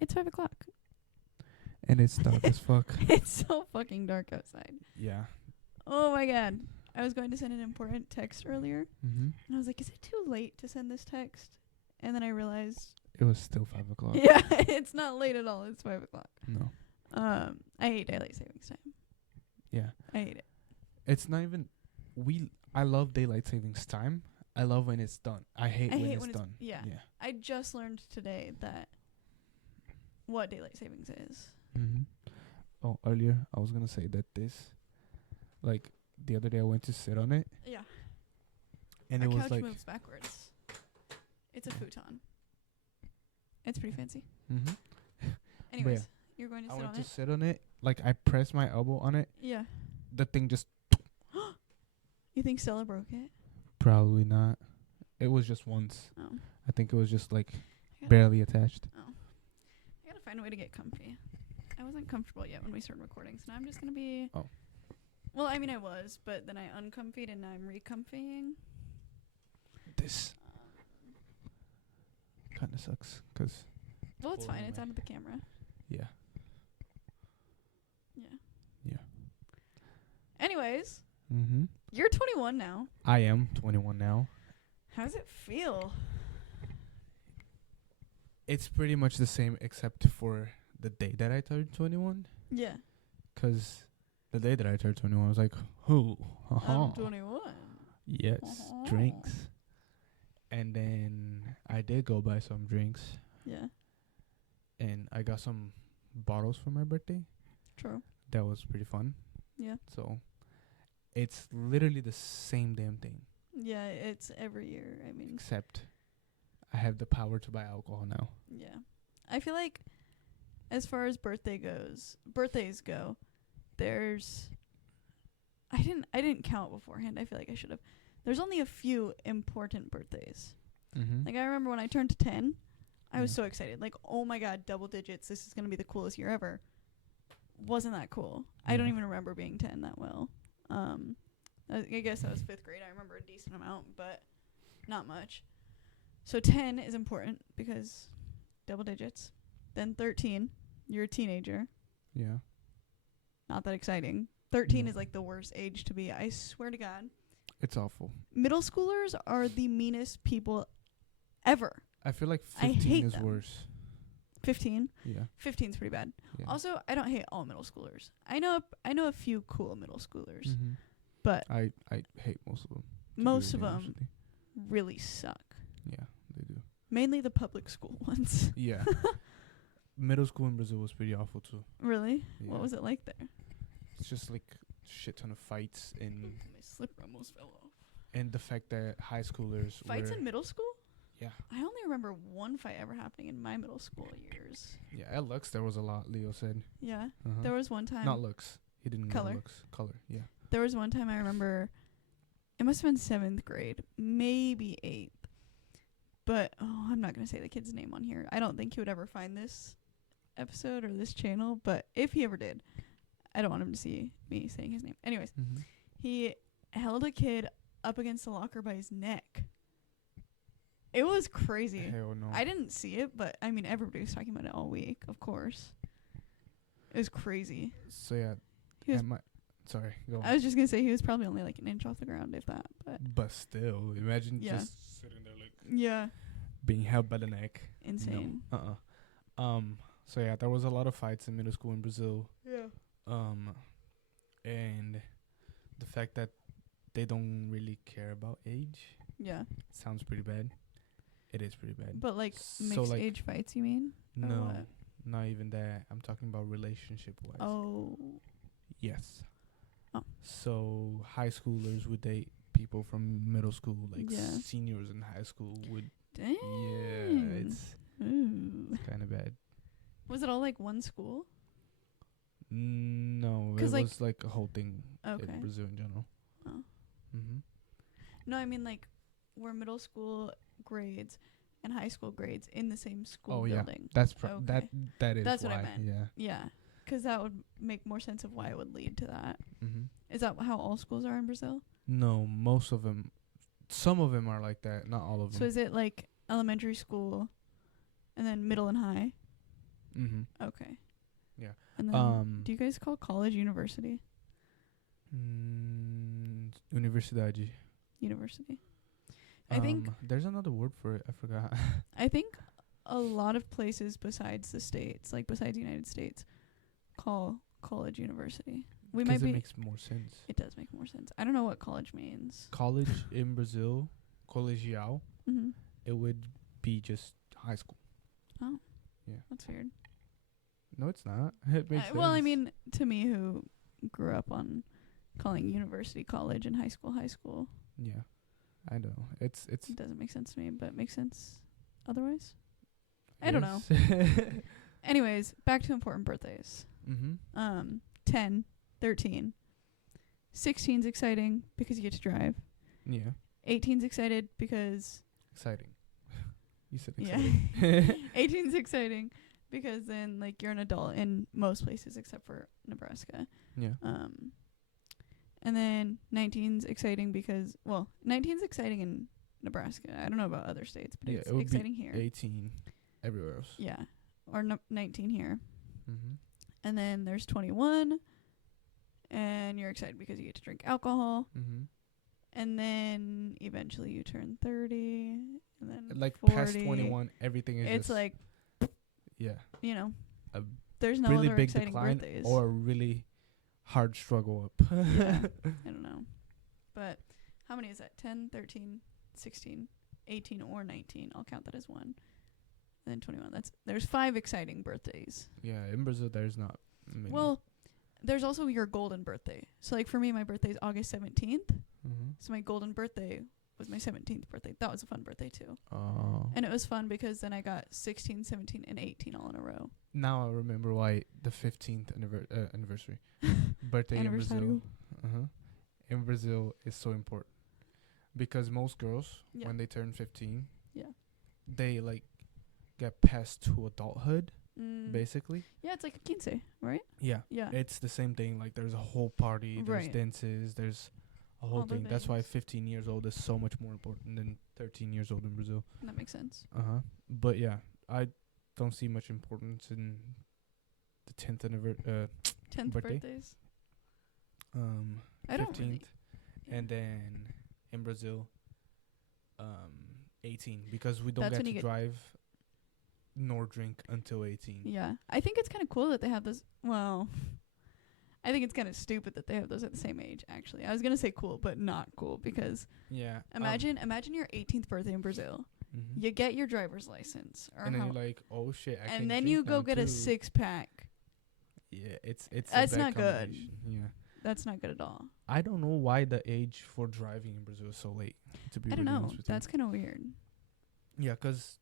It's 5 o'clock. And it's dark as fuck. It's so fucking dark outside. Yeah. Oh my god. I was going to send an important text earlier, Mm-hmm. and I was like, is it too late to send this text? And then I realized, It was still 5 o'clock. yeah, it's not late at all. It's 5 o'clock. No. I hate daylight savings time. Yeah. I hate it. It's not even. I love daylight savings time. I love when it's done. I hate when it's done. Yeah. Yeah. I just learned today that what daylight savings is. Mm-hmm. Oh, earlier I was gonna say that like, the other day I went to sit on it, Yeah. and Our it was couch like. moves backwards. It's a futon. It's pretty fancy. Mm-hmm. Anyways, you're going to I sit went on to it? sit on it. Like, I pressed my elbow on it. Yeah. The thing just. You think Stella broke it? Probably not. It was just once. Oh. I think it was just like I gotta- barely attached. Oh. I gotta find a way to get comfy. I wasn't comfortable yet when we started recording, so now I'm just gonna be. Oh. Well, I mean, I was, but then I uncomfied and now I'm recomfying. This kind of sucks, 'cause. Well, it's fine. Pulling It's away. out of the camera. Yeah. Yeah. Yeah. Anyways, Mm-hmm. you're 21 now. I am 21 now. How does it feel? It's pretty much the same, except for the day that I turned 21. Yeah. 'Cause the day that I turned 21, I was like, "Who? I'm 21. Yes, Uh-huh. drinks." And then I did go buy some drinks, Yeah. and I got some bottles for my birthday. True. That was pretty fun. Yeah. So it's literally the same damn thing, Yeah, it's every year. I mean, except I have the power to buy alcohol now. yeah. I feel like as far as birthdays go, there's I didn't count beforehand. I feel like I should have. There's only a few important birthdays. Mm-hmm. Like I remember when I turned 10, I was Yeah. so excited. Like, oh my god, double digits. This is going to be the coolest year ever. Wasn't that cool. I don't Yeah. even remember being 10 that well. I guess that was 5th grade. I remember a decent amount, but not much. So 10 is important because double digits. Then 13, you're a teenager. Yeah. Not that exciting. 13 No. is like the worst age to be. I swear to God. It's awful. Middle schoolers are the meanest people ever. I feel like I 15 hate is them. worse. 15. Yeah. 15's pretty bad. Yeah. Also, I don't hate all middle schoolers. I know a few cool middle schoolers, Mm-hmm. but I hate most of them. most of them really suck. Yeah, they do. Mainly the public school ones. Yeah. Middle school in Brazil was pretty awful too. Really? Yeah. What was it like there? It's just like shit ton of fights and My slipper almost fell off. the fact that high schoolers Fights were in middle school? yeah. I only remember one fight ever happening in my middle school years. Yeah, at Lux there was a lot, Leo said. Yeah. Uh-huh. There was one time. Not Lux. He didn't Color. know Lux. Color, yeah. There was one time I remember, it must have been 7th grade, maybe 8th. But, I'm not going to say the kid's name on here. I don't think he would ever find this episode or this channel, but if he ever did, I don't want him to see me saying his name. Anyways, Mm-hmm. he held a kid up against the locker by his neck. It was crazy. Hell no. I didn't see it, but, I mean, everybody was talking about it all week, of course. It was crazy. So yeah. He was Sorry, go on. I was just going to say he was probably only like an inch off the ground, if that. But Still, imagine Yeah. just sitting there like yeah, being held by the neck. insane. No. So yeah, there was a lot of fights in middle school in Brazil. Yeah. And the fact that they don't really care about age Yeah. sounds pretty bad. It is pretty bad. But like So, mixed like, age fights, you mean? or No, what? not even that. I'm talking about relationship wise. Oh. Yes. Oh. So high schoolers would date people from middle school, like Yeah. seniors in high school would. Dang. Yeah, it's Ooh. kind of bad. Was it all like one school? No, it 'Cause, like- was like a whole thing Okay. in Brazil in general. Oh. Mm-hmm. No, I mean like were middle school grades and high school grades in the same school building? That's Okay. that is That's why. what I meant. Yeah. Yeah. 'Cause that would make more sense of why it would lead to that. Mm-hmm. Is that how all schools are in Brazil? No, most of them. Some of them are like that. Not all of So them. is it like elementary school and then middle and high? Mm-hmm. Okay. Yeah. And then, do you guys call college university? Universidade. University. I think there's another word for it. I forgot. I think a lot of places besides the States, like besides the United States, call college university. We might be. It makes more sense. It does make more sense. I don't know what college means. College in Brazil, colegial, Mm-hmm. it would be just high school. Oh. Yeah. That's weird. No, it's not. It makes sense. Well, I mean, to me, who grew up on calling university college and high school. Yeah, I know. It doesn't make sense to me, but makes sense otherwise. I don't know. Anyways, back to important birthdays. Mm-hmm. 10, 13. 16's exciting because you get to drive. Yeah. 18's excited because... Exciting. You said exciting. Yeah. 18's exciting because then, like, you're an adult in most places except for Nebraska. Yeah. And then 19's exciting because... Well, 19's exciting in Nebraska. I don't know about other states, but it's exciting here. 18 everywhere else. Yeah. Or 19 here. Mm-hmm. And then there's 21, and you're excited because you get to drink alcohol. Mm-hmm. And then eventually you turn 30, and then like 40. past 21, everything is it's just like, yeah, you know, a there's no really other big exciting decline birthdays. or a really hard struggle up. Yeah, I don't know. But how many is that? 10, 13, 16, 18, or 19. I'll count that as one. And then 21. There's 5 exciting birthdays. Yeah, in Brazil there's not many. Well, there's also your golden birthday. So, like, for me, my birthday is August 17th. Mm-hmm. So my golden birthday was my 17th birthday. That was a fun birthday, too. Oh. And it was fun because then I got 16, 17, and 18 all in a row. Now I remember why the 15th anniversary birthday in Brazil. In Brazil is so important because most girls when they turn 15, they like get passed to adulthood. Basically. Yeah, it's like a quince, right? Yeah. Yeah. It's the same thing. Like there's a whole party, there's dances, there's a whole thing. That's why 15 years old is so much more important than 13 years old in Brazil. That makes sense. But yeah, I don't see much importance in the 10th 10th birthday. Birthdays. I 15th, don't really, and then in Brazil, 18 because we don't get to drive nor drink until 18. Yeah. I think it's kind of cool that they have those. Well, I think it's kind of stupid that they have those at the same age, actually. I was going to say cool, but not cool because imagine your 18th birthday in Brazil. Mm-hmm. You get your driver's license. And then you're like, oh, shit, I and then you go get a 6-pack. Yeah, it's that's not good. Yeah. That's not good at all. I don't know why the age for driving in Brazil is so late. To be I don't know. That's kind of weird. Yeah, because,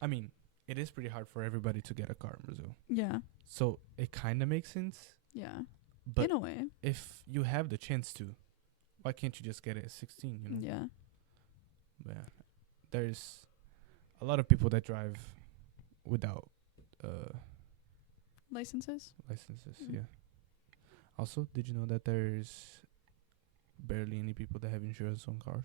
I mean, it is pretty hard for everybody to get a car in Brazil. Yeah. So it kind of makes sense. Yeah. But in a way. If you have the chance to, why can't you just get it at 16, you know? Yeah. Yeah. There's a lot of people that drive without licenses. Yeah. Also, did you know that there's barely any people that have insurance on cars?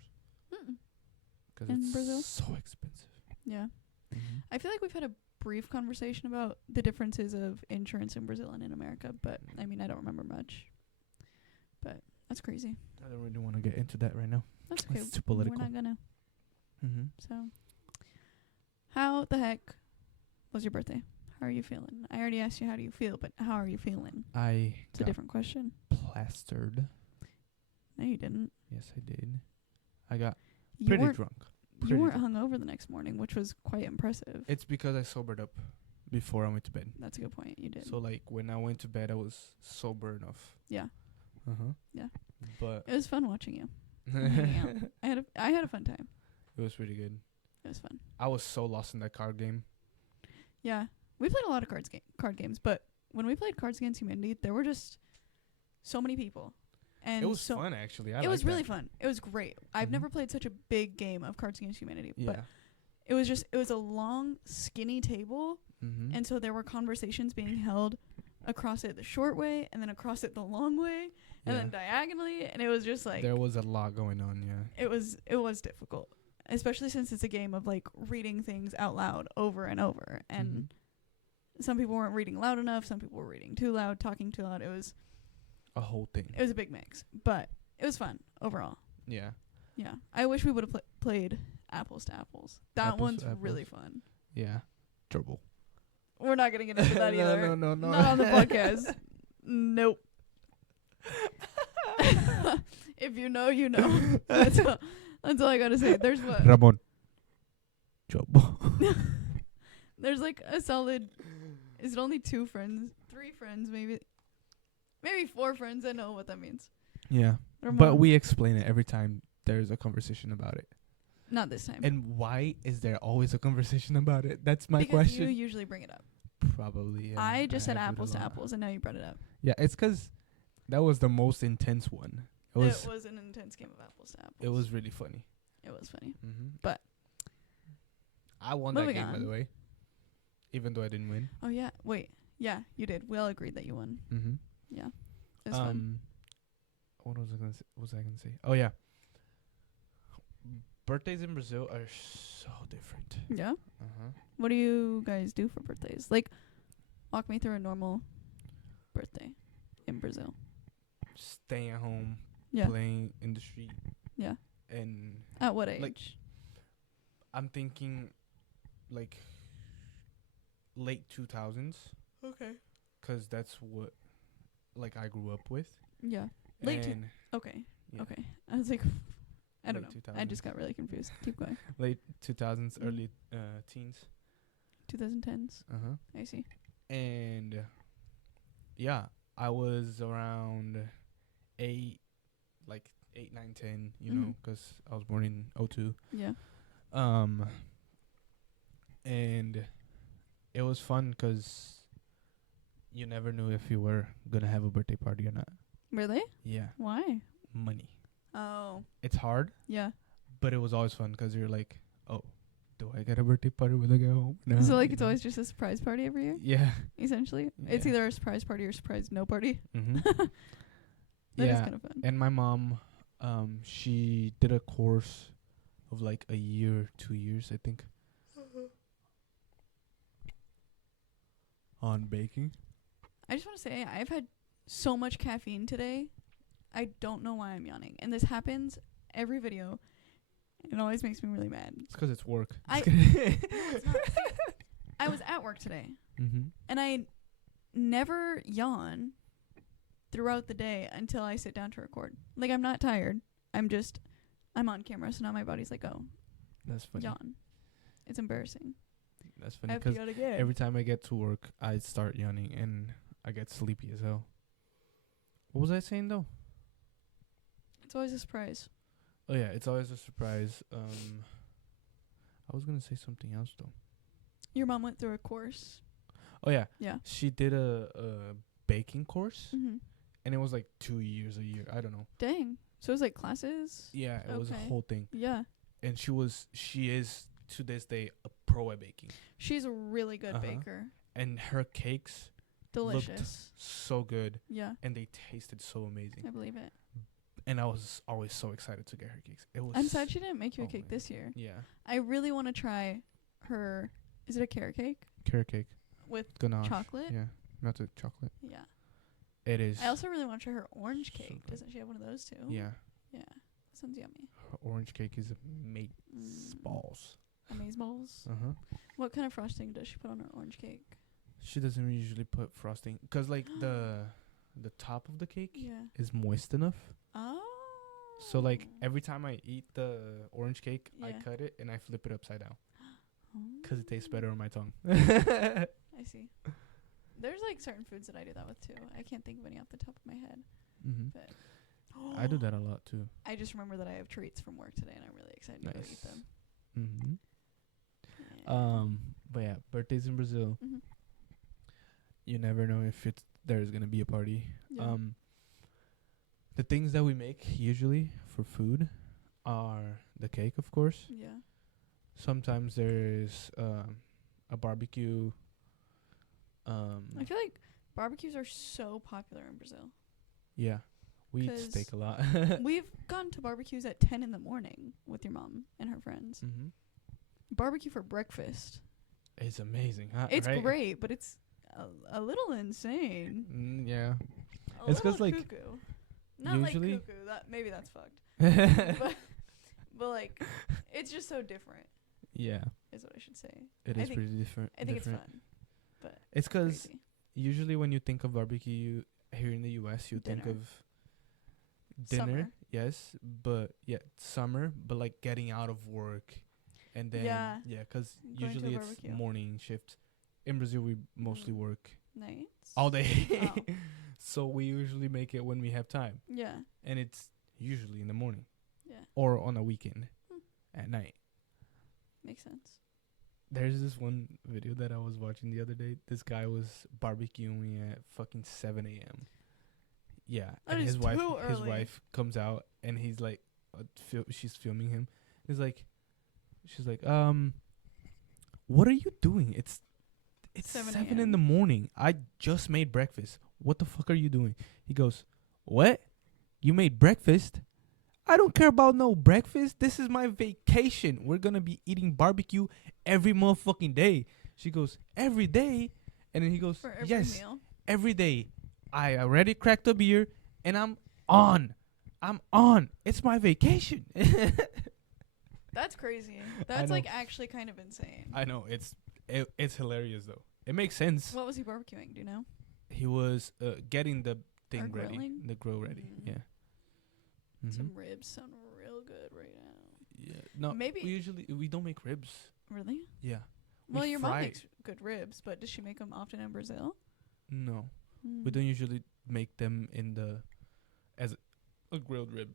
Because it's Brazil? So expensive. Yeah. Mm-hmm. I feel like we've had a brief conversation about the differences of insurance in Brazil and in America, but I mean, I don't remember much. But that's crazy. I don't really want to get into that right now. That's okay. It's too political. We're not gonna. Mm-hmm. So, how the heck was your birthday? How are you feeling? I already asked you how do you feel, but how are you feeling? It's a different question. Plastered. No, you didn't. Yes, I did. I got pretty drunk. You weren't hungover the next morning, which was quite impressive. It's because I sobered up before I went to bed. That's a good point. You did. So, like, when I went to bed, I was sober enough. Yeah. Yeah. But it was fun watching you. Hanging out. I had a fun time. It was pretty good. It was fun. I was so lost in that card game. Yeah. We played a lot of card games, but when we played Cards Against Humanity, there were just so many people. And it was fun, actually. It was really fun. It was great. I've never played such a big game of Cards Against Humanity, but it was a long, skinny table, and so there were conversations being held across it the short way, and then across it the long way, and then diagonally, and it was just like there was a lot going on. Yeah, it was difficult, especially since it's a game of like reading things out loud over and over, and Some people weren't reading loud enough. Some people were reading too loud, talking too loud. It was a whole thing. It was a big mix, but it was fun overall. Yeah. Yeah. I wish we would have played Apples to Apples. That one's really fun. Yeah. Trouble. We're not going to get into that either. No. Not on the podcast. Nope. If you know, you know. That's all I got to say. There's what? Ramon. Trouble. There's like a solid... Is it only 2 friends? 3 friends, maybe 4 friends. I know what that means. Yeah. Ramon. But we explain it every time there's a conversation about it. Not this time. And why is there always a conversation about it? That's my because question. You usually bring it up. Probably, yeah. I just said Apples to Apples, and now you brought it up. Yeah, it's 'cause that was the most intense one. It was an intense game of Apples to Apples. It was really funny. It was funny. Mm-hmm. But I won that game, by the way. Even though I didn't win. Oh, yeah. Wait. Yeah, you did. We all agreed that you won. Mm-hmm. Yeah. It was fun. What was I gonna say? Oh, yeah. Birthdays in Brazil are so different. Yeah? Uh-huh. What do you guys do for birthdays? Like, walk me through a normal birthday in Brazil. Staying at home. Yeah. Playing in the street. Yeah. And at what age? Like, I'm thinking, like, late 2000s. Okay. 'Cause that's what, like, I grew up with. Yeah. Okay. Yeah. Okay. I was like, I don't know. 2000s. I just got really confused. Keep going. Late 2000s, early teens. 2010s. Uh-huh. I see. And, yeah, I was around 8, 9, 10, you know, 'cause I was born in 02. Yeah. And it was fun 'cause you never knew if you were gonna have a birthday party or not. Really? Yeah. Why? Money. Oh. It's hard. Yeah. But it was always fun 'cause you're like, oh, do I get a birthday party when I get home? No. So, like, it's always just a surprise party every year? Yeah. Essentially? Yeah. It's either a surprise party or surprise no party? Mm-hmm. That is Yeah. kind of fun. And my mom, she did a course of, like, a year, 2 years, I think. On baking. I just want to say, I've had so much caffeine today. I don't know why I'm yawning. And this happens every video. It always makes me really mad. It's 'cause it's work. No, it's not. I was at work today. Mm-hmm. And I never yawn throughout the day until I sit down to record. Like, I'm not tired. I'm on camera, so now my body's like, oh, That's funny. yawn. It's embarrassing. That's I funny have to 'cause go again. every time I get to work, I start yawning and I get sleepy as hell. What was I saying though? It's always a surprise. Oh yeah, it's always a surprise. I was gonna say something else though. Your mom went through a course. Oh yeah. Yeah. She did a baking course, Mm-hmm. and it was like 2 years, a year. I don't know. Dang. So it was like classes? Yeah, it was a Okay. whole thing. Yeah. And she is to this day a pro at baking. She's a really good baker. And her cakes Delicious. looked so good, Yeah. and they tasted so amazing. I believe it. And I was always so excited to get her cakes. It was. I'm sad she didn't make you a oh cake my this year. Yeah. I really want to try her. Is it a carrot cake? Carrot cake. With Ganache. chocolate? Yeah. Not the chocolate. Yeah. It is. I also really want to try her orange so cake. good. Doesn't she have one of those too? Yeah. Yeah. Sounds yummy. Her orange cake is amaze balls. Amaze balls. Uh-huh. What kind of frosting does she put on her orange cake? She doesn't usually put frosting 'cause like the top of the cake Yeah. is moist enough. Oh. So like every time I eat the orange cake, I Yeah. cut it and I flip it upside down Oh. 'cause it tastes better on my tongue. I see. There's like certain foods that I do that with too. I can't think of any off the top of my head. Mm-hmm. But I do that a lot too. I just remember that I have treats from work today, and I'm really excited to go eat them. Mm-hmm. Yeah. But yeah, birthdays in Brazil. Mhm. You never know if there's gonna be a party. Yeah. The things that we make usually for food are the cake, of course. Yeah. Sometimes there's a barbecue. I feel like barbecues are so popular in Brazil. Yeah, we eat 'Cause steak a lot. We've gone to barbecues at 10 in the morning with your mom and her friends. Mm-hmm. Barbecue for breakfast. It's amazing, huh? It's right? great, but it's a little insane. Yeah. A It's 'cause, little like, cuckoo. Not usually- like cuckoo. Maybe that's fucked. but like, it's just so different. Yeah. Is what I should say. It is pretty different. I think it's fun. But it's 'cause crazy. usually when you think of barbecue here in the U.S., you think Dinner. of dinner. Summer. Yes, but summer, but like getting out of work, and then Yeah. 'cause Going to a usually it's barbecue. morning shift. In Brazil, we mostly work Nights. all day, Oh. so we usually make it when we have time, Yeah. and it's usually in the morning Yeah. or on a weekend at night. Makes sense. There's this one video that I was watching the other day. This guy was barbecuing at fucking 7 a.m. Yeah, That and is his wife, too early. comes out, and he's like, she's filming him. She's like, what are you doing? It's 7 in the morning. I just made breakfast. What the fuck are you doing? He goes, what? You made breakfast? I don't care about no breakfast. This is my vacation. We're gonna be eating barbecue every motherfucking day. She goes, every day? And then he goes, For every yes, meal. every day. I already cracked a beer, and I'm on. It's my vacation. That's crazy. That's like actually kind of insane. I know. It's hilarious, though. It makes sense. What was he barbecuing? Do you know? He was getting the thing Or ready. grilling? The grill ready. Mm. Yeah. Mhm. Some ribs sound real good right now. Yeah. No, Maybe- we don't make ribs. Really? Yeah. Well, We your mom fry makes good ribs, but does she make them often in Brazil? No. Mm. We don't usually make them as a grilled rib.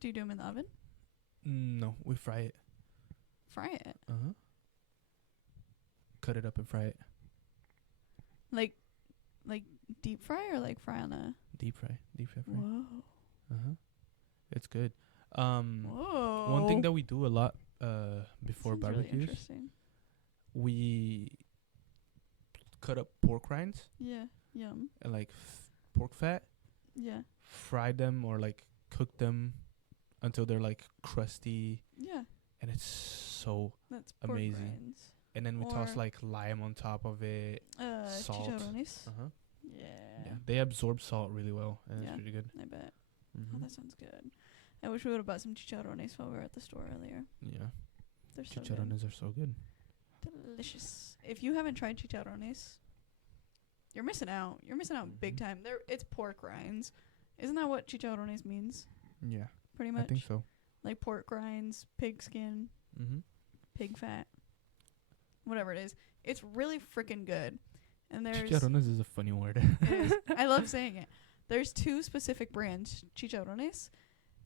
Do you do them in the oven? No, we fry it. Fry it. Uh-huh. Cut it up and fry it. Like deep fry or like fry on a... Deep fry fry. Whoa. Uh-huh. It's good. Whoa. One thing that we do a lot before Seems really barbecues, interesting. we cut up pork rinds Yeah. Yum. and like pork fat, Yeah. fry them or like cook them until they're like crusty, Yeah. and it's so That's pork amazing. rinds. and then we toss Or- like lime on top of it. Salt. Chicharrones. Uh-huh. Yeah. Yeah. They absorb salt really well, and Yeah. it's really good. I bet. Mm-hmm. Oh, that sounds good. I wish we would have bought some chicharrones while we were at the store earlier. Yeah. They're so good. Chicharrones are so good. Delicious. If you haven't tried chicharrones, you're missing out. You're missing out big Mhm. time. It's pork rinds. Isn't that what chicharrones means? Yeah. Pretty much. I think so. Like pork rinds, pig skin, Mm-hmm. pig fat, whatever it is. It's really freaking good. And there's Chicharrones is a funny word. it is. I love saying it. There's two specific brands, chicharrones.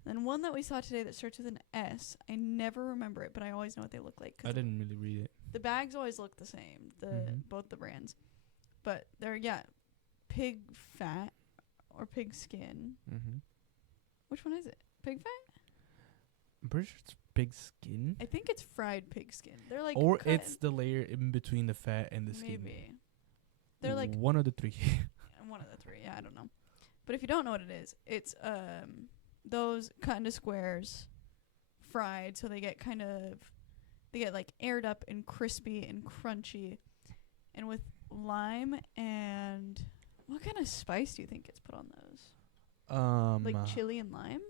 And one that we saw today that starts with an S. I never remember it, but I always know what they look like. I didn't really read it. The bags always look the same, Mhm. both the brands. But they're, pig fat or pig skin. Mm-hmm. Which one is it? Pig fat? I'm pretty sure it's pig skin. I think it's fried pig skin. They're like Or cut it's the layer in between the fat and the skin. maybe. They're like one of the three. one of the three. Yeah, I don't know. But if you don't know what it is, it's those cut into squares, fried, so they get like aired up and crispy and crunchy, and with lime and what kind of spice do you think gets put on those? Like chili and lime?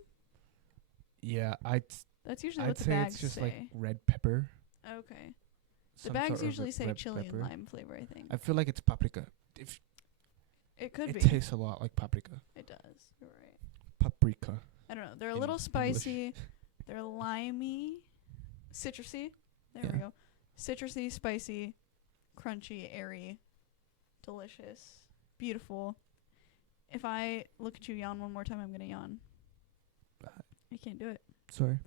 Yeah, That's usually I'd what the say bags it's just say. like red pepper. Okay. The Some bags sort of usually say red chili pepper. and lime flavor, I think. I feel like it's paprika. It could It be. tastes a lot like paprika. It does. You're right. Paprika. I don't know. They're a in little English. spicy. They're limey, citrusy. There we Yeah. go. Citrusy, spicy, crunchy, airy, delicious, beautiful. If I look at you yawn one more time, I'm gonna yawn. I can't do it. Sorry.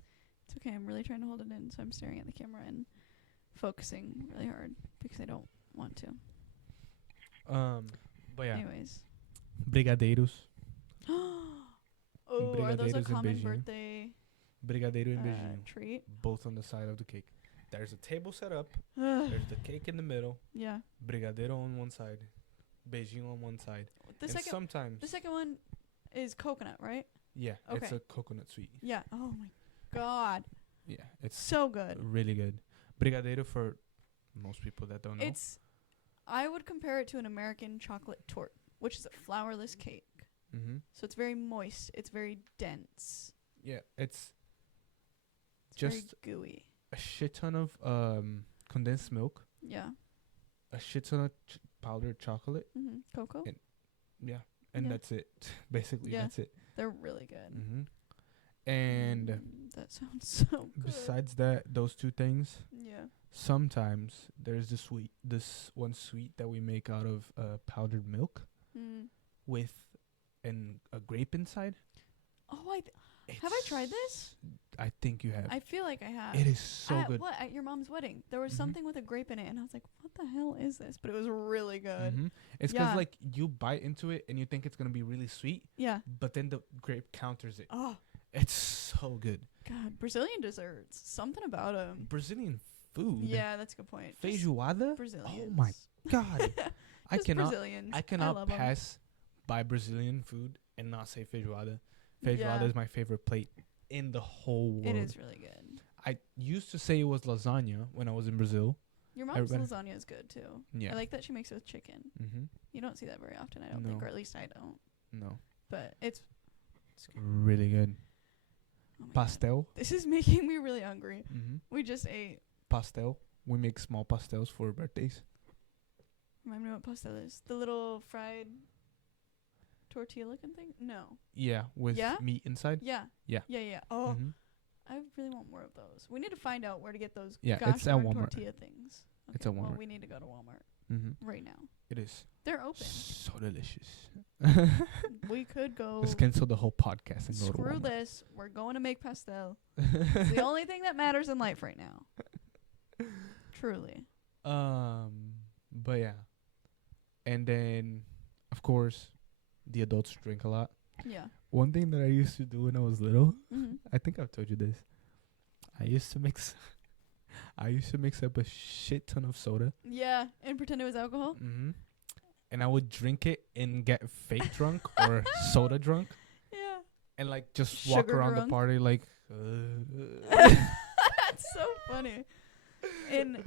It's okay. I'm really trying to hold it in, so I'm staring at the camera and focusing really hard because I don't want to. But yeah, Anyways. brigadeiros. Oh, are those a Brigadeiros in common Beijing. birthday Brigadeiro and Beijinho. treat? Both on the side of the cake. There's a table set up. There's the cake in the middle. Yeah. Brigadeiro on one side. Beijinho on one side. The and sometimes. The second one is coconut, right? Yeah, it's Okay. a coconut sweet. Yeah. Oh my god. Yeah, it's So good. really good. Brigadeiro, for most people that don't know. It's I would compare it to an American chocolate torte, which is a flourless cake. Mm-hmm. So it's very moist. It's very dense. Yeah, it's very just gooey. a shit ton of condensed milk, Yeah. a shit ton of powdered chocolate. Mm-hmm. Cocoa. Yeah, and Yeah. that's it. Basically, Yeah. that's it. They're really good. Mm-hmm. And that sounds so good. besides that, those two things, Yeah. sometimes there's this one sweet that we make out of powdered milk with a grape inside. Oh, have I tried this? I think you have. I feel like I have. It is so good. What, at your mom's wedding? There was Mhm. something with a grape in it, and I was like, what the hell is this? But it was really good. Mm-hmm. It's because Yeah. like you bite into it and you think it's gonna be really sweet, Yeah. but then the grape counters it. Oh, It's so good. God. Brazilian desserts. Something about them. Brazilian food. Yeah, that's a good point. Just Feijoada. Brazilians. Oh my god. I Just cannot. Brazilians. I cannot love 'em. pass by Brazilian food and not say feijoada. Feijoada Yeah. is my favorite plate in the whole world. It is really good. I used to say it was lasagna when I was in Brazil. Your mom's Everybody- lasagna is good too. Yeah. I like that she makes it with chicken. Mm-hmm. You don't see that very often, I don't think, No. or at least I don't. No. But it's Really good. oh my God. Pastel. This is making me really hungry. Mm-hmm. We just ate. Pastel. We make small pastels for birthdays. Remind me what pastel is. The little fried tortilla looking thing? No. Yeah, with Yeah? meat inside. Yeah. Yeah. Yeah. Oh, Mhm. I really want more of those. We need to find out where to get those Yeah, gosh it's at darn Walmart. tortilla things. It's Okay, at well, Walmart. we need to go to Walmart Mm-hmm. right now. It is They're open. so delicious. We could go. Let's cancel the whole podcast and go to Screw Walmart. this. We're going to make pastel. It's the only thing that matters in life right now. Truly. But yeah, and then of course, the adults drink a lot. Yeah. One thing that I used to do when I was little, Mm-hmm. I think I've told you this. I used to mix up a shit ton of soda. Yeah, and pretend it was alcohol. Mm-hmm. And I would drink it and get fake drunk or soda drunk, Yeah. and like just walk Sugar around drunk. the party like. That's so funny. In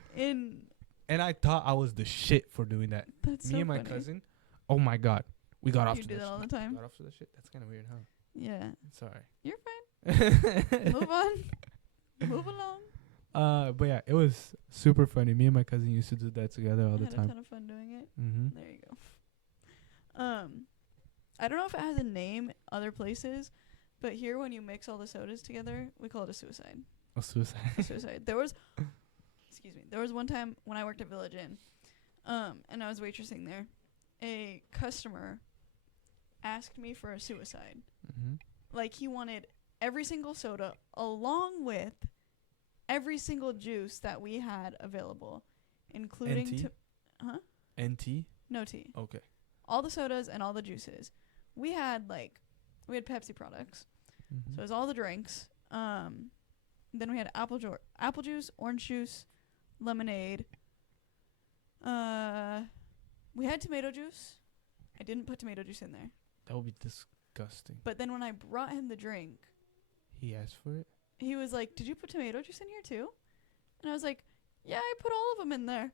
And I thought I was the shit for doing that. that's Me so and my funny. cousin. Oh my god, we got off You to do that all the shit. time. Got off to the shit. That's kind of weird, huh? Yeah. Sorry. You're fine. Move on. Move along. But yeah, it was super funny. Me and my cousin used to do that together all I the had a time. ton of fun doing it. Mm-hmm. There you go. I don't know if it has a name other places, but here when you mix all the sodas together, we call it a suicide. A suicide. A suicide. There was one time when I worked at Village Inn, and I was waitressing there. A customer asked me for a suicide. Mm-hmm. Like he wanted every single soda along with every single juice that we had available, including NT? NT. no tea. Okay. All the sodas and all the juices. We had Pepsi products. Mm-hmm. So it was all the drinks. Then we had apple juice, orange juice, lemonade. We had tomato juice. I didn't put tomato juice in there. That would be disgusting. But then when I brought him the drink, He asked for it. he was like, "Did you put tomato juice in here too?" And I was like, "Yeah, I put all of them in there."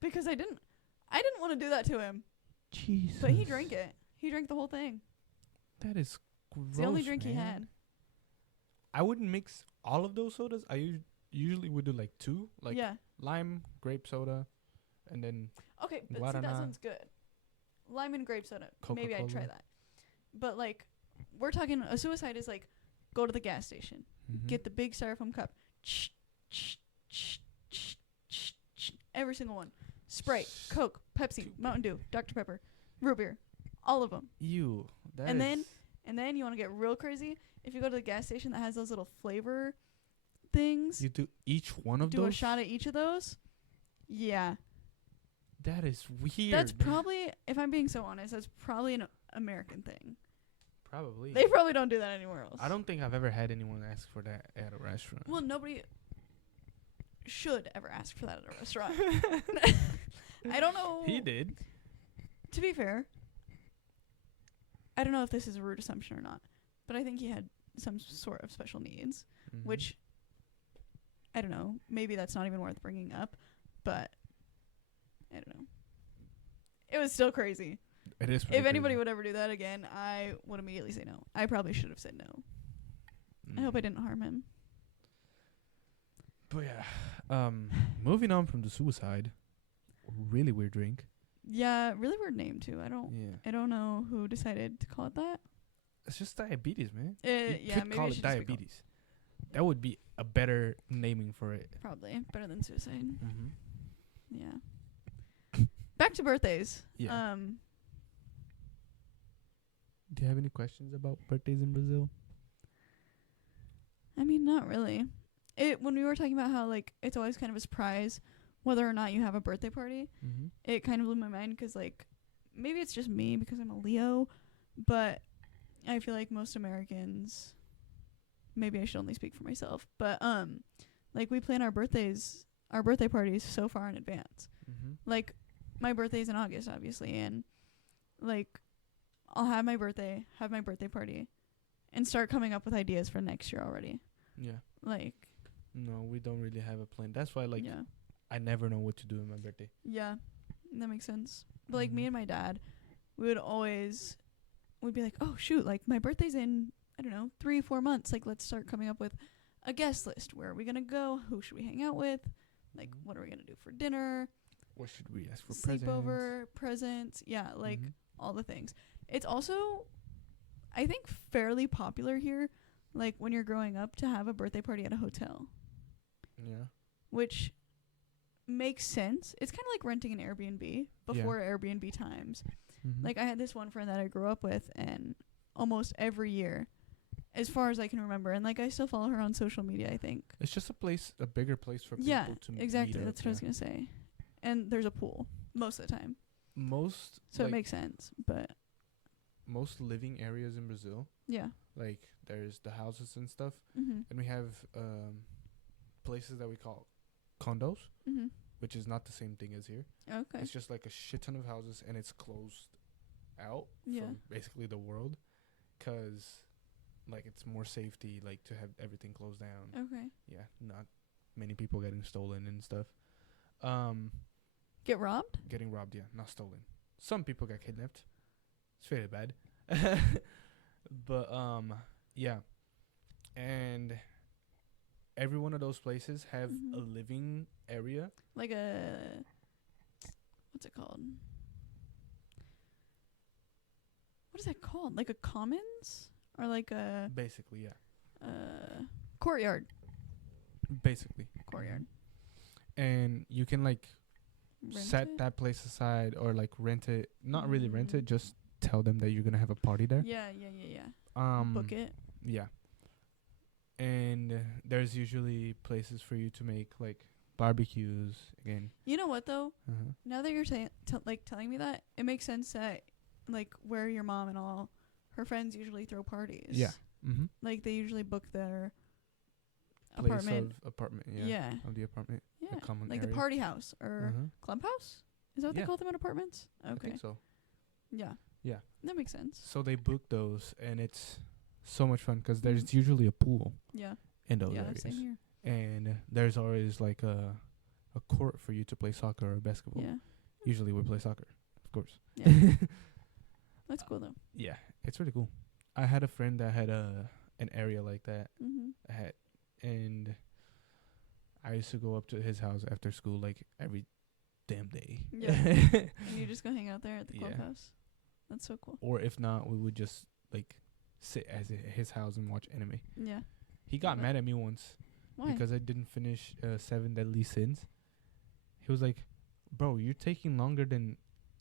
Because I didn't want to do that to him. Jesus. But he drank it. He drank the whole thing. That is gross. It's the only drink he man. had. I wouldn't mix all of those sodas. I usually would do like two, like yeah. lime, grape soda, and then Okay, but see, Guarana. that sounds good. Lime and grape soda. Maybe I'd try Coca-Cola. that. But, like, we're talking a suicide is, like, go to the gas station. mhm. Get the big styrofoam cup. Every single one. Sprite, Coke, Pepsi, Mountain Dew, Dr. Pepper, root beer. All of them. You. That And is- then you want to get real crazy. If you go to the gas station that has those little flavor things, you do each one of do those. a shot at each of those. Yeah. That is weird. That's probably, if I'm being so honest, that's probably an American thing. probably. They probably don't do that anywhere else. I don't think I've ever had anyone ask for that at a restaurant. Well, nobody should ever ask for that at a restaurant. I don't know. He did. To be fair, I don't know if this is a rude assumption or not, but I think he had some sort of special needs, Mhm. which, I don't know, maybe that's not even worth bringing up, but I don't know. was still crazy. It is. If anybody would ever do that again, I would immediately say no. I probably should have said no. I hope I didn't harm him. But yeah, moving on from the suicide, really weird drink. Yeah, really weird name too. I don't know who decided to call it that. It's just diabetes, man. You could call it diabetes. That would be a better naming for it. Probably better than suicide. Mm-hmm. Yeah. Back to birthdays. Yeah. Do you have any questions about birthdays in Brazil? I mean, not really. When we were talking about how like it's always kind of a surprise whether or not you have a birthday party, it kind of blew my mind because like maybe it's just me because I'm a Leo, but I feel like most Americans, maybe I should only speak for myself, but like we plan our birthday parties so far in advance. Like my birthday's in August, obviously, and like I'll have my birthday party, and start coming up with ideas for next year already. Yeah. Like. No, we don't really have a plan. That's why, like, I never know what to do on my birthday. Yeah, that makes sense. But like me and my dad, we'd be like, oh shoot, like my birthday's in, I don't know, 3-4 months. Like let's start coming up with a guest list. Where are we gonna go? Who should we hang out with? Like what are we gonna do for dinner? What should we ask for? Sleepover, presents. Yeah, like all the things. It's also, I think, fairly popular here. Like when you're growing up to have a birthday party at a hotel. Yeah. Which makes sense. It's kind of like renting an Airbnb before Airbnb times. Like I had this one friend that I grew up with, and almost every year, as far as I can remember, and like I still follow her on social media, I think. It's just a bigger place for people to meet. Exactly. That's what I was gonna say. And there's a pool most of the time. So it makes sense, but most living areas in Brazil. Yeah. Like there's the houses and stuff, and we have places that we call condos, which is not the same thing as here. Okay. It's just like a shit ton of houses, and it's closed out from basically the world, 'cause like it's more safety, like to have everything closed down. Okay. Yeah, not many people getting stolen and stuff. Get robbed? Getting robbed, yeah, not stolen. Some people got kidnapped. It's very bad. But yeah, and every one of those places have a living area, like a, what's it called? What is that called? Like a commons or like a basically, yeah, courtyard. Basically, courtyard. And you can like Rent set it? that place aside or like rent it. Not really rent it, just tell them that you're gonna have a party there. Yeah. Book it. Yeah. And there's usually places for you to make like barbecues again. You know what though? Now that you're saying, telling me that, it makes sense that like where your mom and all her friends usually throw parties. Yeah. Like they usually book their Place apartment. Of apartment. Yeah. Of the apartment. Yeah. The common like area. the party house or clubhouse. Is that what they call them in apartments? Okay. I think so. Yeah. Yeah. That makes sense. So they book those, and it's so much fun because there's usually a pool. Yeah. In those areas. Same here. And there's always like a court for you to play soccer or basketball. Yeah. Usually we play soccer, of course. Yeah. That's cool though. Yeah, it's really cool. I had a friend that had an area like that. And I used to go up to his house after school like every damn day. Yeah. And you just go hang out there at the clubhouse. That's so cool. Or if not, we would just like sit at his house and watch anime. Yeah. He got mad at me once. Why? Because I didn't finish 7 Deadly Sins. He was like, "Bro, you're taking longer than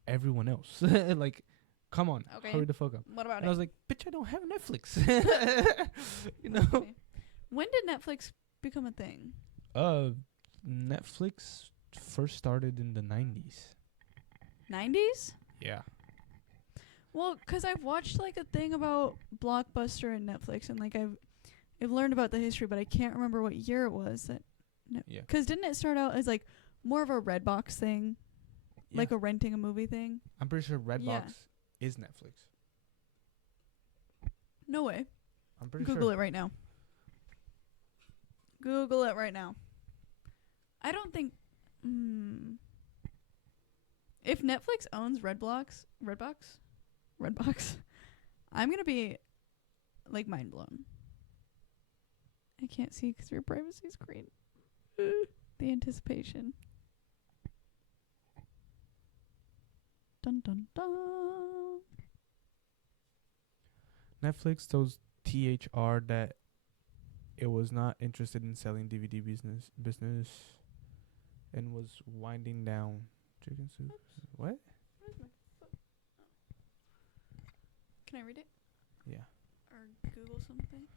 everyone else. Like, come on, hurry the fuck up." What about and I was like, "Bitch, I don't have Netflix." You know. Okay. When did Netflix become a thing? Netflix first started in the 90s. 90s? Yeah. Well, 'cause I've watched like a thing about Blockbuster and Netflix, and like I've learned about the history, but I can't remember what year it was. Yeah. 'Cause didn't it start out as like more of a Redbox thing, like a renting a movie thing? I'm pretty sure Redbox is Netflix. No way. I'm pretty sure. Google it right now. Google it right now. I don't think. If Netflix owns Redbox, I'm gonna be like mind blown. I can't see 'cause your privacy screen. The anticipation. Dun dun dun. Netflix told THR that it was not interested in selling DVD business and was winding down chicken soup. What? Where's my foot? Can I read it? Yeah. Or Google something?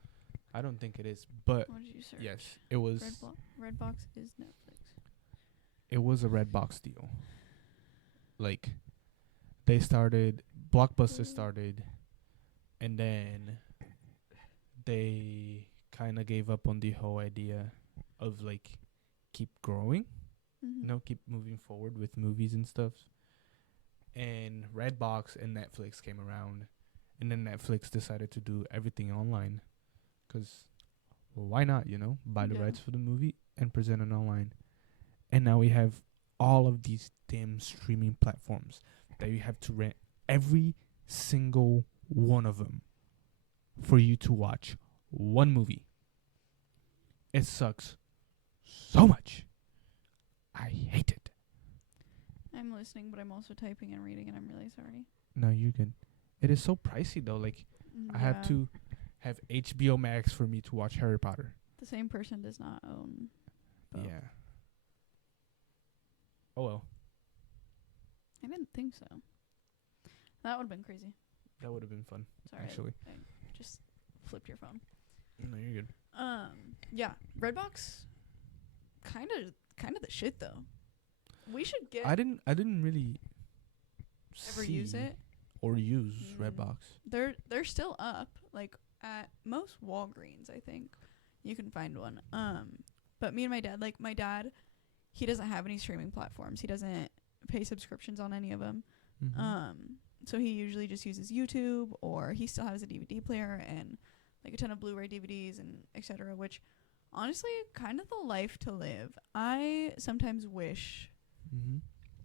I don't think it is, but What did you search? yes, it was. Redbox is Netflix. It was a Redbox deal. Like, they started, Blockbuster started, and then they kind of gave up on the whole idea of like keep growing, keep moving forward with movies and stuff. And Redbox and Netflix came around, and then Netflix decided to do everything online, 'cause why not? Buy the rights for the movie and present it online. And now we have all of these damn streaming platforms that you have to rent every single one of them for you to watch one movie. It sucks so much. I hate it. I'm listening, but I'm also typing and reading, and I'm really sorry. No, you're good. It is so pricey though. Like, I have to have HBO Max for me to watch Harry Potter. The same person does not own both. Yeah. Oh well. I didn't think so. That would have been crazy. That would have been fun. Sorry, actually. I just flipped your phone. No, you're good. Yeah, Redbox, kind of the shit though. We should get. I didn't really ever use it or use Redbox. They're still up. Like at most Walgreens, I think you can find one. But me and my dad, he doesn't have any streaming platforms. He doesn't pay subscriptions on any of them. So he usually just uses YouTube, or he still has a DVD player and like a ton of Blu-ray DVDs and etc. Which, honestly, kind of the life to live. I sometimes wish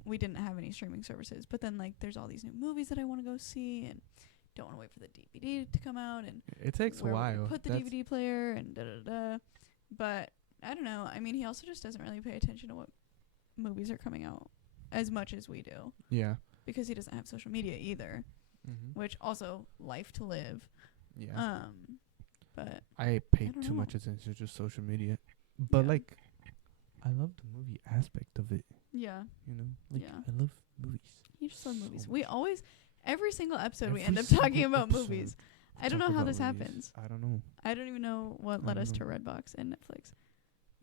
we didn't have any streaming services, but then like there's all these new movies that I want to go see and don't want to wait for the DVD to come out, and it takes a while. Put the DVD player and da. But I don't know. I mean, he also just doesn't really pay attention to what movies are coming out as much as we do. Yeah. Because he doesn't have social media either, which also life to live. Yeah. But I pay too much attention to social media, but like, I love the movie aspect of it. Yeah. Like I love movies. You just love movies. We always, every single episode, we end up talking about movies. I don't know how this happens. I don't know. I don't even know what led us to Redbox and Netflix.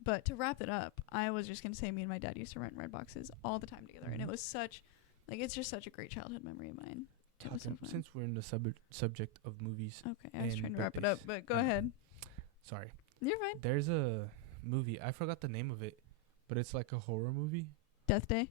But to wrap it up, I was just gonna say, me and my dad used to rent Redboxes all the time together, and it was such. Like, it's just such a great childhood memory of mine. Since we're in the subject of movies. Okay, I was trying to wrap it up, but go ahead. Sorry. You're fine. There's a movie. I forgot the name of it, but it's like a horror movie. Death Day?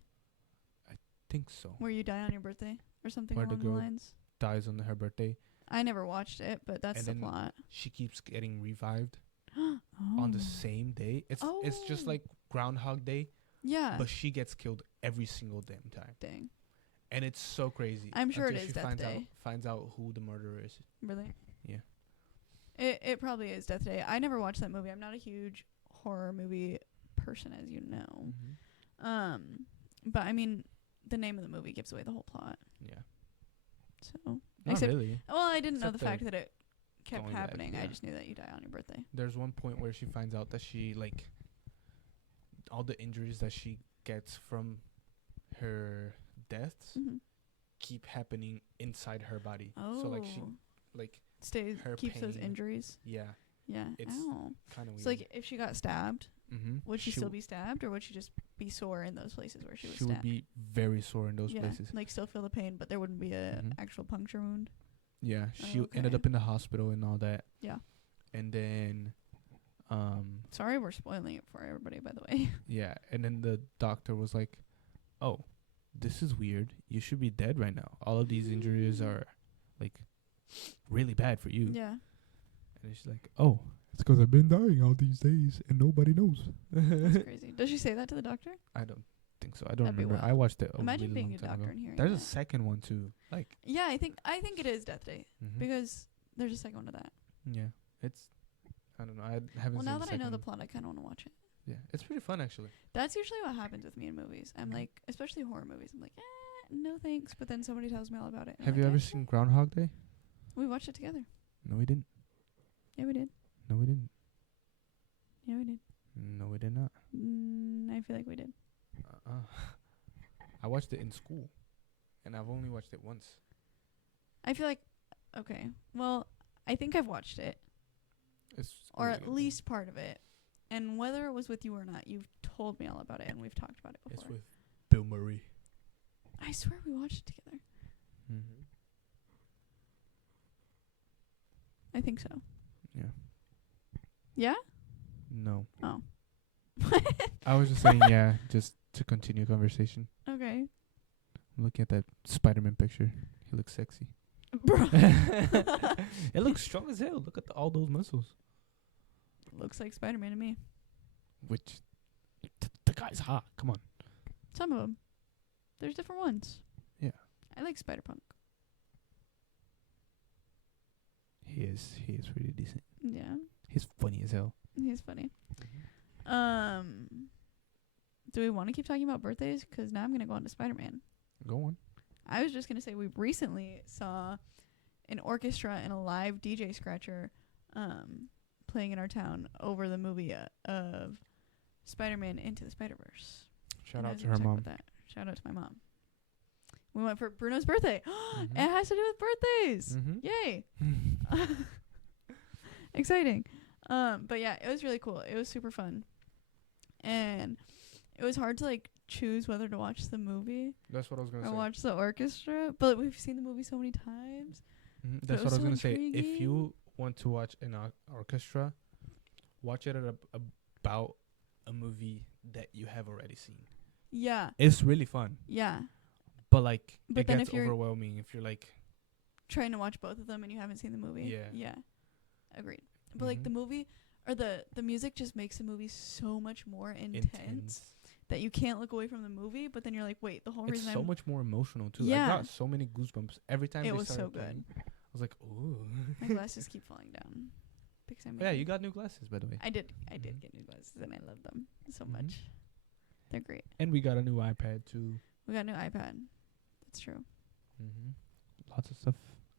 I think so. Where you die on your birthday or something Where along the girl the lines? dies on her birthday. I never watched it, but that's the plot. She keeps getting revived on the same day. It's just like Groundhog Day. Yeah. But she gets killed every single damn time. Dang. And it's so crazy. I'm sure it is Death Day. Finds out who the murderer is. Really? Yeah. It probably is Death Day. I never watched that movie. I'm not a huge horror movie person, as you know. But I mean, the name of the movie gives away the whole plot. Yeah. So. Not really. Well, I didn't know the fact that it kept happening. Yeah. I just knew that you die on your birthday. There's one point where she finds out that she, like, all the injuries that she gets from her deaths keep happening inside her body. So like she keeps those injuries. Yeah. It's kind of weird. So like if she got stabbed, would she still be stabbed, or would she just be sore in those places where she was stabbed? She would be very sore in those places. Like still feel the pain, but there wouldn't be a actual puncture wound. Yeah, she ended up in the hospital and all that. Yeah. And then sorry, we're spoiling it for everybody, by the way. Yeah, and then the doctor was like, "Oh, this is weird. You should be dead right now. All of these injuries are, like, really bad for you." Yeah. And she's like, "Oh, it's 'cause I've been dying all these days and nobody knows." That's crazy. Does she say that to the doctor? I don't think so. I don't That'd be remember. wild. I watched it Imagine really being long a time doctor ago. and hearing There's that. a second one too. Like, Yeah, I think it is Death Day mhm. because there's a second one to that. Yeah, it's. I don't know. I haven't. Well, seen now the that I know second the one. plot, I kind of want to watch it. Yeah, it's pretty fun actually. That's usually what happens with me in movies. I'm like, especially horror movies. I'm like, no thanks. But then somebody tells me all about it. and I'm Have you like, ever seen Groundhog Day? We watched it together. No, we didn't. Yeah, we did. No, we didn't. Yeah, we did. No, we did not. I feel like we did. I watched it in school, and I've only watched it once. I feel like, okay. Well, I think I've watched it, It's or really at good. least part of it. And whether it was with you or not, you've told me all about it, and we've talked about it before. It's with Bill Murray. I swear we watched it together. Mm-hmm. I think so. Yeah. Yeah? No. Oh. I was just saying yeah, just to continue conversation. Okay. I'm looking at that Spider-Man picture. He looks sexy. Bro. It looks strong as hell. Look at all those muscles. Looks like Spider-Man to me. Which, the guy's hot. Come on. Some of them. There's different ones. Yeah. I like Spider-Punk. He is pretty decent. Yeah. He's funny as hell. He's funny. Do we want to keep talking about birthdays? 'Cause now I'm going to go on to Spider-Man. Go on. I was just going to say we recently saw an orchestra and a live DJ scratcher playing in our town over the movie of Spider-Man Into the Spider-Verse. Shout And I out was to gonna her talk mom. about that. Shout out to my mom. We went for Bruno's birthday. Mhm. It has to do with birthdays. Mm-hmm. Yay. Exciting. But yeah, it was really cool. It was super fun. And it was hard to like choose whether to watch the movie That's what I was gonna or say. watch the orchestra. But we've seen the movie so many times. Mm-hmm. So That's it what I was was so gonna say. If intriguing. you want to watch an orchestra, watch it at about a movie that you have already seen. Yeah. It's really fun, Yeah. but like But it then gets if you're overwhelming if you're like. trying to watch both of them and you haven't seen the movie. Yeah. Yeah. Agreed. But like the Mhm. movie or the music just makes the movie so much more intense that you can't look away from the movie, but then you're like, wait, the whole It's reason so I'm much more emotional too. Yeah. I got so many goosebumps every time It they was so started good. playing. I was like, ooh. my glasses keep falling down because I'm Yeah, you got new glasses, by the way. I did Mhm. get new glasses and I love them so Mhm. much. They're great. And we got a new iPad too. We got a new iPad. That's true. Mm-hmm. Lots of stuff.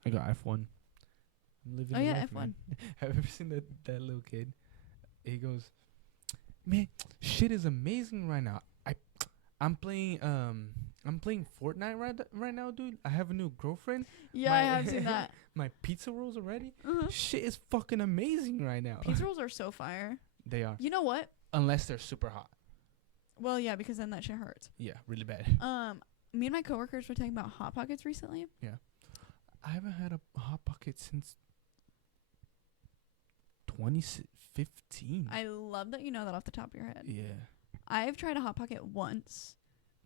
I got F1. I'm living Oh the yeah, life, F1. man. Have you ever seen that little kid? He goes, man, shit is amazing right now. I'm playing Fortnite right now, dude. I have a new girlfriend. Yeah, My I have seen that. My pizza rolls are ready. Uh-huh. Shit is fucking amazing right now. Pizza rolls are so fire. They are. You know what? Unless they're super hot. Well, yeah, because then that shit hurts. Yeah, really bad. Me and my coworkers were talking about Hot Pockets recently. Yeah. I haven't had a Hot Pocket since 2015. I love that you know that off the top of your head. Yeah. I've tried a Hot Pocket once.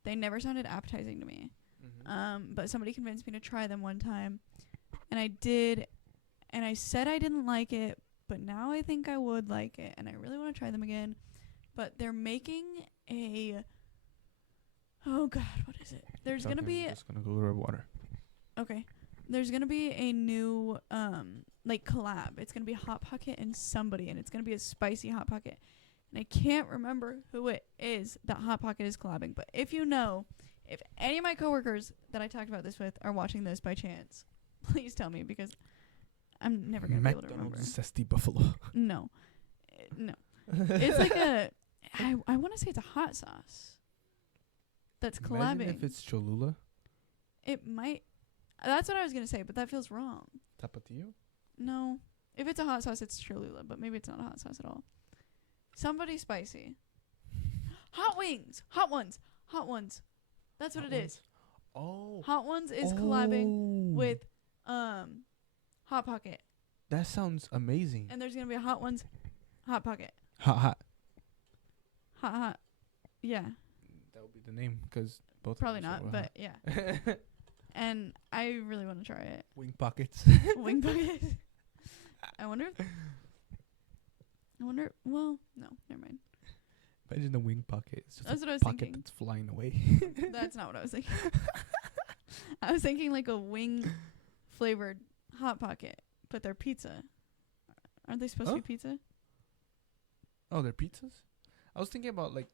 They never sounded appetizing to me. Mm-hmm. But somebody convinced me to try them one time. And I did. And I said I didn't like it. But now I think I would like it. And I really want to try them again. But they're making a... Oh, God. What is it? There's going to be... I'm just going to go grab water. Okay. There's going to be a new, like, collab. It's going to be Hot Pocket and somebody. And it's going to be a spicy Hot Pocket. And I can't remember who it is that Hot Pocket is collabing. But if you know, if any of my coworkers that I talked about this with are watching this by chance, please tell me because I'm never going to be able to remember. McDonald's zesty buffalo. No. No. It's like a... I want to say it's a hot sauce that's collabing. Imagine if it's Cholula. It might... That's what I was going to say, but that feels wrong. Tapatio? No. If it's a hot sauce, it's Cholula, but maybe it's not a hot sauce at all. Somebody spicy. Hot wings. Hot ones. Hot ones. That's what it is. Oh. Hot ones is collabing with Hot Pocket. That sounds amazing. And there's going to be a Hot Ones Hot Pocket. Hot. Hot. Yeah. That would be the name, because both Probably of them not, are but yeah. And I really want to try it. Wing pockets. Wing Pocket. I wonder, well, no, never mind. Imagine the wing pocket. It's just That's what I was pocket thinking. that's flying away. That's not what I was thinking. I was thinking like a wing flavored Hot Pocket, but they're pizza. Aren't they supposed to be pizza? Oh, they're pizzas? I was thinking about like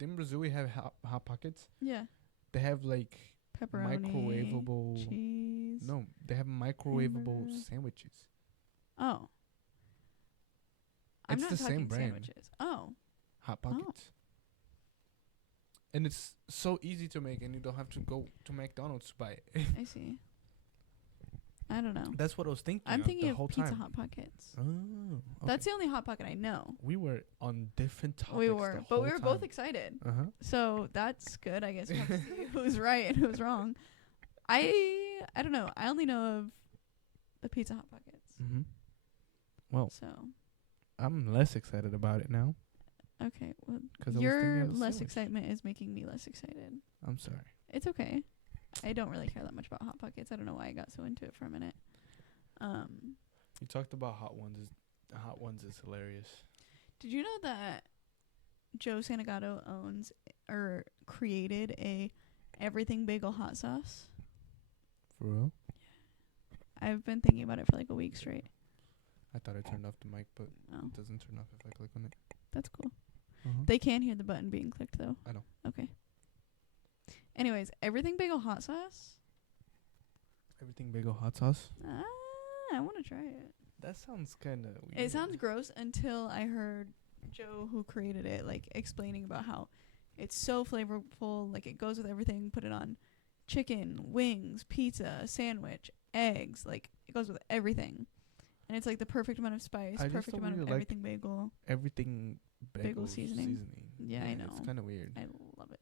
in Brazil we have hot pockets. Yeah. They have like Pepperoni, microwavable cheese. No, they have microwavable hamburger. sandwiches. Oh. I'm It's not the talking same brand. sandwiches. Oh. Hot Pockets. And it's so easy to make, and you don't have to go to McDonald's to buy it. I see. I don't know. That's what I was thinking. I'm thinking the of whole Pizza time. Hot Pockets. Oh, okay. That's the only Hot Pocket I know. We were on different topics. We were, but we were both excited. So that's good. I guess we have to see who's right and who's wrong. I don't know. I only know of the Pizza Hot Pockets. Mm-hmm. Well, so I'm less excited about it now. Okay, well, 'Cause I was your thinking of the less sandwich. excitement is making me less excited. I'm sorry. It's okay. I don't really care that much about Hot Pockets. I don't know why I got so into it for a minute. You talked about Hot Ones. Hot Ones is hilarious. Did you know that Joe Santagato owns or created a everything bagel hot sauce? For real? Yeah. I've been thinking about it for like a week straight. I thought I turned off the mic, but Oh, it doesn't turn off if I click on it. that's cool. Uh-huh. They can hear the button being clicked though. I know. Okay. Anyways, everything bagel hot sauce. Everything bagel hot sauce? I want to try it. That sounds kind of weird. It sounds gross until I heard Joe, who created it, like explaining about how it's so flavorful. Like it goes with everything. Put it on chicken, wings, pizza, sandwich, eggs. Like it goes with everything. And it's like the perfect amount of spice, perfect amount of really everything bagel. Everything Bagel seasoning. Yeah, I know. It's kind of weird. I love it.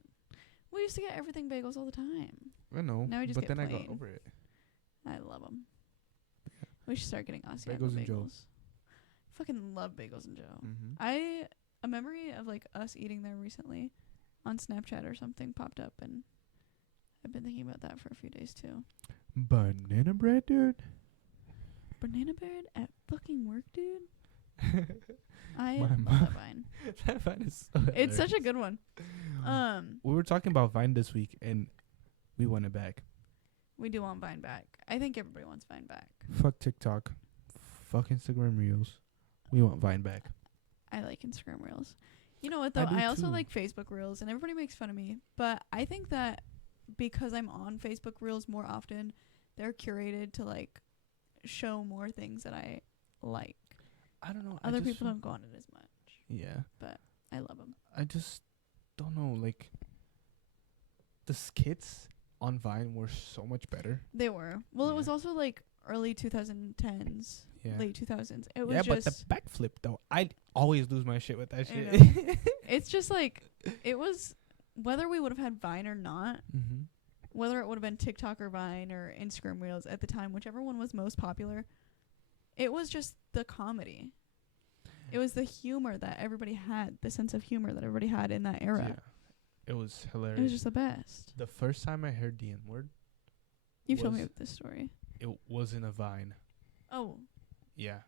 We used to get everything bagels all the time. I know. Now we just but get then I plain. got over it. I love them. We should start getting Asiago Bagels and Joe. bagels. Fucking love Bagels and Joe. Mm-hmm. A memory of like us eating there recently on Snapchat or something popped up, and I've been thinking about that for a few days too. Banana bread, dude. Banana bread at fucking work, dude. I My love mom- that Vine. That Vine is so It's such a hilarious. good one. We were talking about Vine this week, and we want it back. We do want Vine back. I think everybody wants Vine back. Fuck TikTok. Fuck Instagram Reels. We want Vine back. I like Instagram Reels. You know what though? do I also too. like Facebook Reels, and everybody makes fun of me. But I think that because I'm on Facebook Reels more often, they're curated to like show more things that I like. I don't know. Other people don't go on it as much. Yeah. But I love them. I just don't know. Like, the skits on Vine were so much better. They were. Well, it was Yeah. also like early 2010s, Yeah. late 2000s. It was Yeah, just but the backflip, though. I always lose my shit with that I shit. know. It's just like, it was, whether we would have had Vine or not, Mm-hmm. whether it would have been TikTok or Vine or Instagram Reels at the time, whichever one was most popular, it was just the comedy. It was the humor that everybody had, the sense of humor that everybody had in that era. Yeah. It was hilarious. It was just the best. The first time I heard the N-word, You've told me was- this story. it was in a Vine. Oh, Yeah.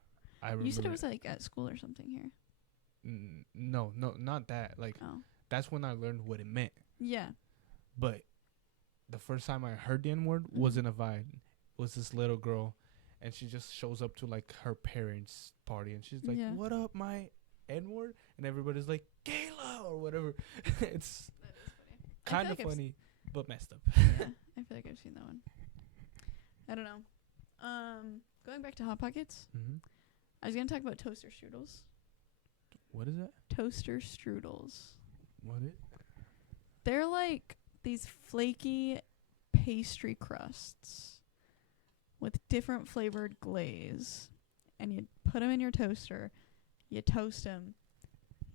I remember. you said it was like at school or something here. No, not that. Like, Oh, that's when I learned what it meant. yeah. But the first time I heard the N-word was Mhm. in a Vine. It was this little girl, and she just shows up to, like, her parents' party, and she's like, Yeah. "What up, my N-word?" And everybody's like, "Kayla," or whatever. It's That is funny. kind of like I've funny, but messed up. Yeah, I feel like I've seen that one. I don't know. Going back to Hot Pockets, Mm-hmm. I was gonna talk about toaster strudels. What is that? Toaster strudels. What is? They're like these flaky pastry crusts with different flavored glaze, and you put 'em in your toaster, you toast 'em,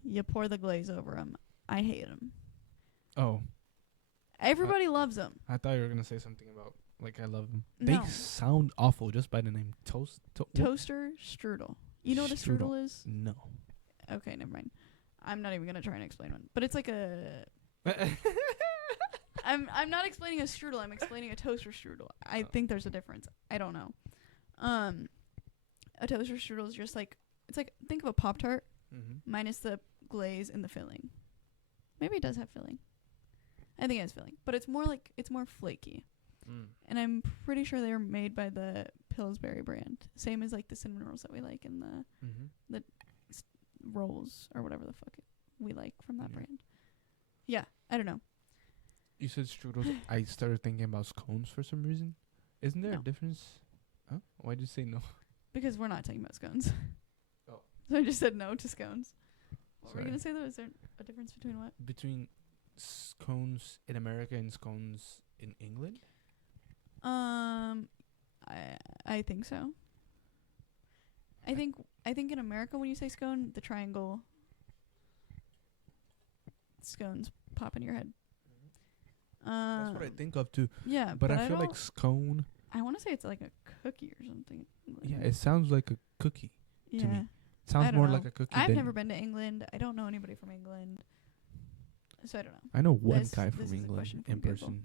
you pour the glaze over 'em. I hate 'em. Oh, Everybody loves 'em. I thought you were gonna say something about like I love them. They No. sound awful just by the name Toaster strudel. You know what a strudel is? No. Okay, never mind. I'm not even gonna try and explain one. But it's like a I'm not explaining a strudel, I'm explaining a toaster strudel. I think there's a difference. I don't know. A toaster strudel is just like, it's like, think of a Pop-Tart Mm-hmm. minus the glaze and the filling. Maybe it does have filling. I think it has filling, but it's more flaky. And I'm pretty sure they were made by the Pillsbury brand, same as like the cinnamon rolls that we like and the rolls or whatever the fuck we like from that brand. Yeah, I don't know. You said strudels. I started thinking about scones for some reason. Isn't there a difference? Huh? Why'd you say no? Because we're not talking about scones. Oh. So I just said no to scones. What Sorry. were you going to say, though? Is there a difference between what? Between scones in America and scones in England? I think so. I think in America when you say scone, the triangle scones pop in your head. That's what I think of too. Yeah, but I feel like scone. I want to say it's like a cookie or something. Yeah, it sounds like a cookie to me. It sounds more like a cookie. I've never been to England. I don't know anybody from England, so I don't know. I know one guy from England in person.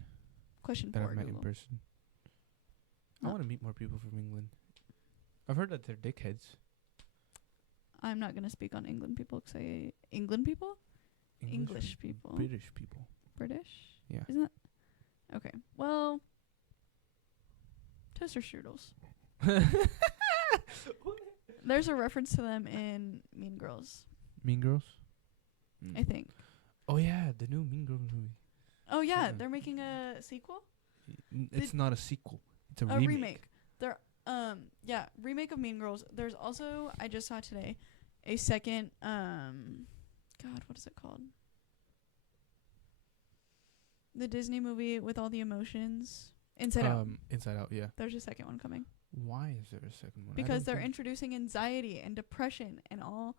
Question that for I've met in person. I want to meet more people from England. I've heard that they're dickheads. I'm not gonna speak on England people. Say England people. English people. British people. British? Yeah. Isn't that? Okay. Well, toaster strudels. There's a reference to them in Mean Girls. Mean Girls? I think. Oh, yeah. The new Mean Girls movie. Oh, yeah. They're making a sequel? It's not a sequel. It's a remake. They're, remake of Mean Girls. There's also, I just saw today, a second, God, what is it called? The Disney movie with all the emotions. Inside Out. Inside Out, yeah. There's a second one coming. Why is there a second one? Because they're introducing anxiety and depression and all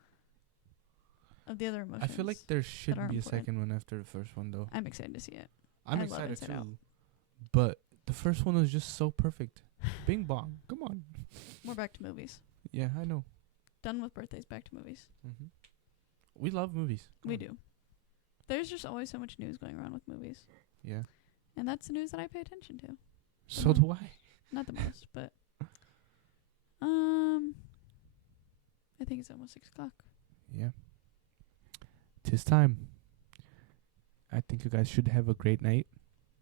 of the other emotions. I feel like there should be a second one after the first one, though. I'm excited to see it. I'm excited too. But the first one was just so perfect. Bing bong. Come on. We're back to movies. Yeah, I know. Done with birthdays, back to movies. Mm-hmm. We love movies. We do. There's just always so much news going around with movies. Yeah. And that's the news that I pay attention to. So do I. Not the most, but I think it's almost 6 o'clock. Yeah. 'Tis time. I think you guys should have a great night.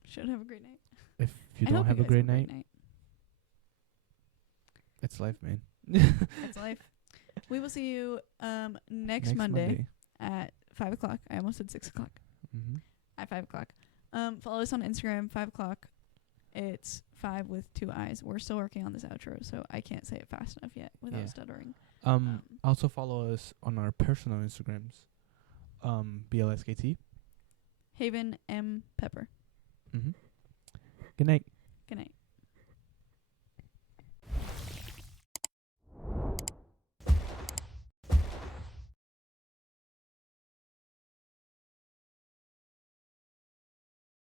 Should have a great night. If you don't have a great night, it's life, man. It's life. We will see you next Monday at 5 o'clock. I almost said 6 o'clock. Mm-hmm. At 5 o'clock. Follow us on Instagram, 5 o'clock. It's 5 with 2 eyes. We're still working on this outro, so I can't say it fast enough yet without stuttering. Also follow us on our personal Instagrams. BLSKT. Haven M. Pepper. Mm-hmm. Good night. Good night.